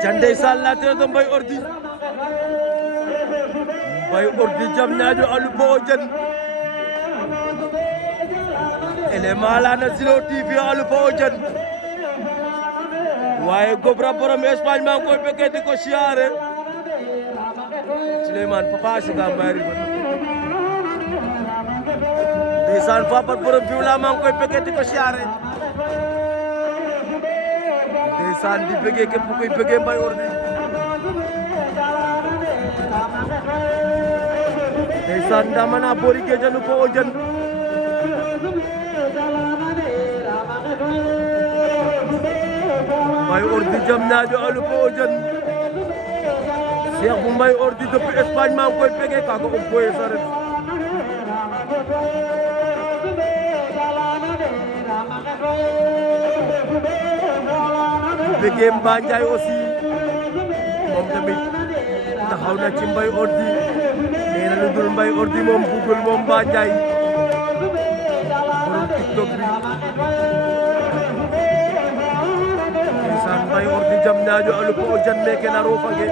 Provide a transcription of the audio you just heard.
ndeysaan laatira do Mbaye Ordi Diamniadio Aliou Bo Diene élément la na Zilo TV Aliou Bo Diene waaye Gobra borom Espagne maa ngi koy bëggee di ko siyaare Souleymane Papa Siga Mbaye riba ndeysaan Fapat borom bi la maa ngi koy bëggee di ko siyaare ndeysaan di bëggee képp ku koy bëggee Mbaye Ordi ndeysaan ndamana boori géejanu Bo Diene Mbaye Ordi Diamniadio Aliou Bo Diene Cheikh bu Mbaye Ordi depuis Espagne maa ngi koy bëggee kaaga o boye saret bëggee Mba Ndiaye aussi moom tamit taxaw na ci Mbaye Ordi nee na lu dul Mbaye Ordi moom bugul moom Mba Ndiaye borom TikTok bi ndeysaan Mbaye Ordi Diamniadio Aliou Bo Diene meke na Rofange